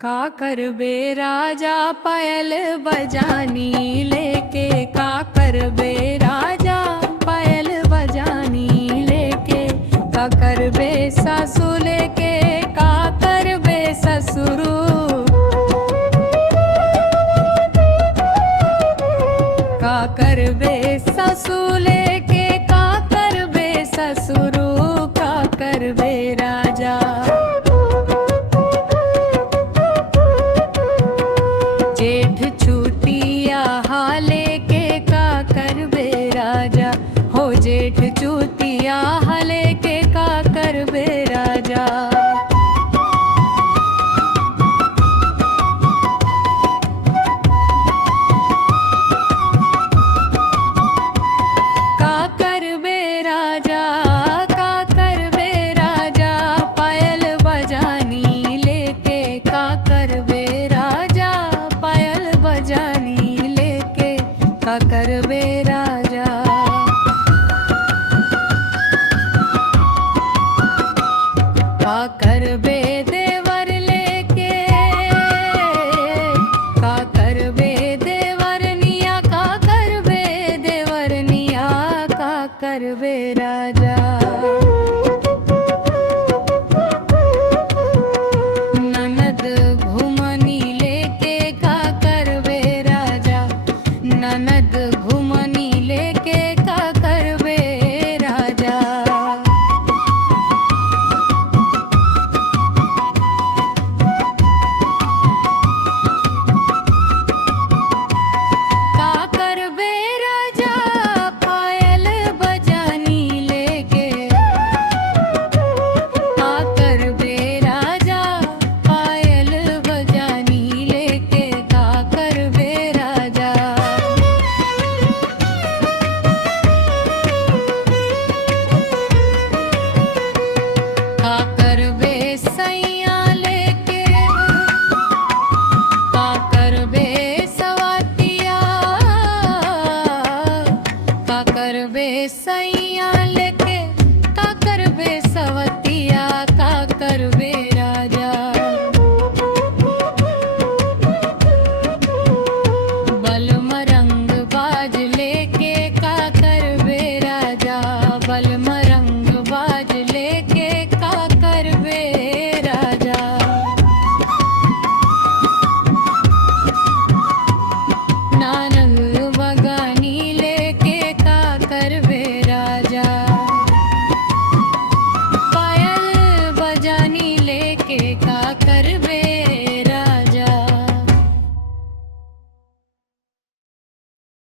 का करबे राजा पायल बजानी लेके, का करबे राजा पायल बजानी लेके, का करबे सासू लेके, का करबे ससुरु, का करबे सासू लेके, का करबे ससुरु, का करबे राजा। जेठ छुटिया हाले के, का करबे राजा हो जेठ छुट